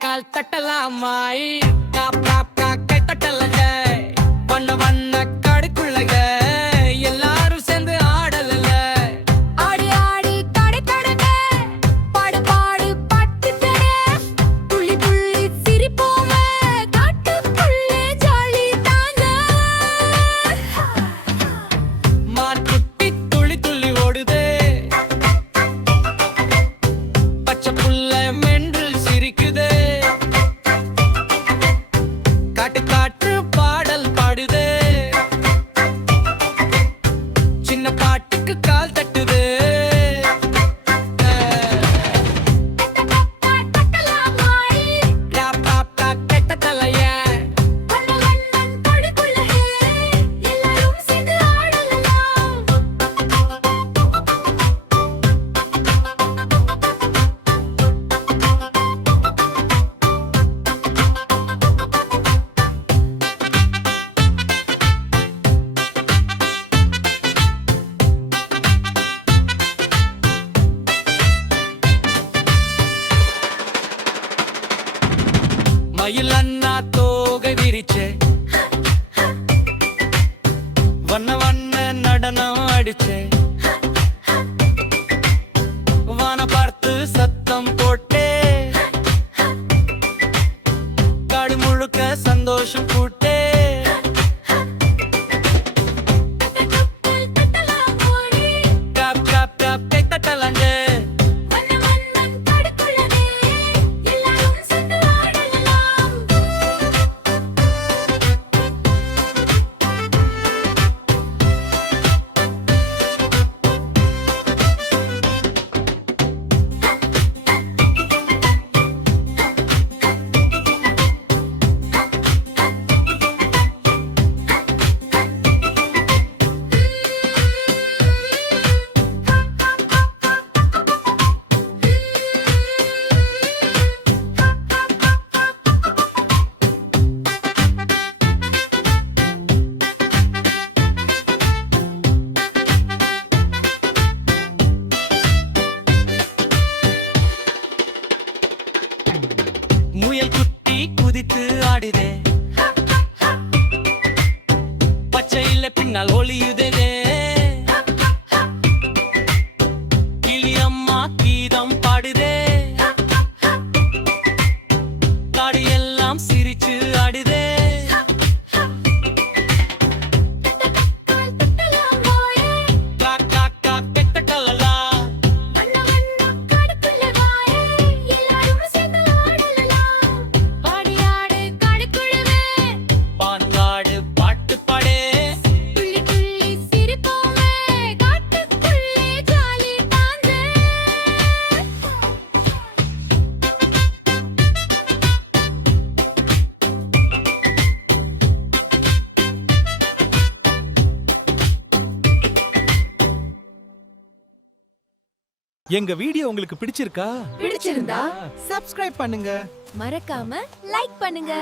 கால் தட்டலாமாய் காப் காப் காக்கை தட்டலங்க வண்ண வண்ண கடுக்குள்ளங்க எல்லாரும் சேர்ந்து ஆடலங்க ஆடி ஆடி கடை கடங்க பாடு பாடு பாட்டு தரே துள்ளி துள்ளி சிரிப்போமே காட்டுக்குள்ளே ஜாலி தாங்க மான் குட்டி துள்ளி துள்ளி ஓடுதே பச்சை புள்ள மென்று சிரிக்குதே காட்டு காட்டு பாடல் பாடுதே சின்ன பாட்டுக்கு கால் தட்டுதே தட்டலாமாய் காப் காப் காக்கை தட்டலைய வண்ண வண்ணன் கடுக்குள்ளே எல்லாரும் சேர்ந்து ஆடலாம் மயில் அண்ணா தோகை விரிச்சே வண்ண வண்ண நடனம் அடிச்சே வான பார்த்து சத்தம் போட்டே காடு முழுக்க சந்தோஷம் கூட்டே தட்டலாமாய் காப் காப் காப் கை தட்டலங்க வண்ண வண்ணன் கடுக்குள்ளே எல்லாரும் சேர்ந்து ஆடலாம் முயல் குட்டி குதித்து ஆடுதே பச்சையில பின்னால் ஒளியுதே கிளி அம்மா கீதம் பாடுதே காடு எல்லாம் சிரிச்சு ஆடுதே தட்டலாமாய் காக் காக் காக் கெட்ட கலலா வண்ண வண்ண கடுக்குள்ளே வாயே எல்லாரும் சேர்ந்து ஆடலாம் ஆடி ஆடு கடுக்குள்ளே பாங்காடு பாட்டு பாடே துள்ளி துள்ளி சிரிப்போமே காட்டுக்குள்ளே ஜாலி தாங்க எங்க வீடியோ உங்களுக்கு பிடிச்சிருக்கா? பிடிச்சிருந்தா சப்ஸ்கிரைப் பண்ணுங்க. மறக்காம லைக் பண்ணுங்க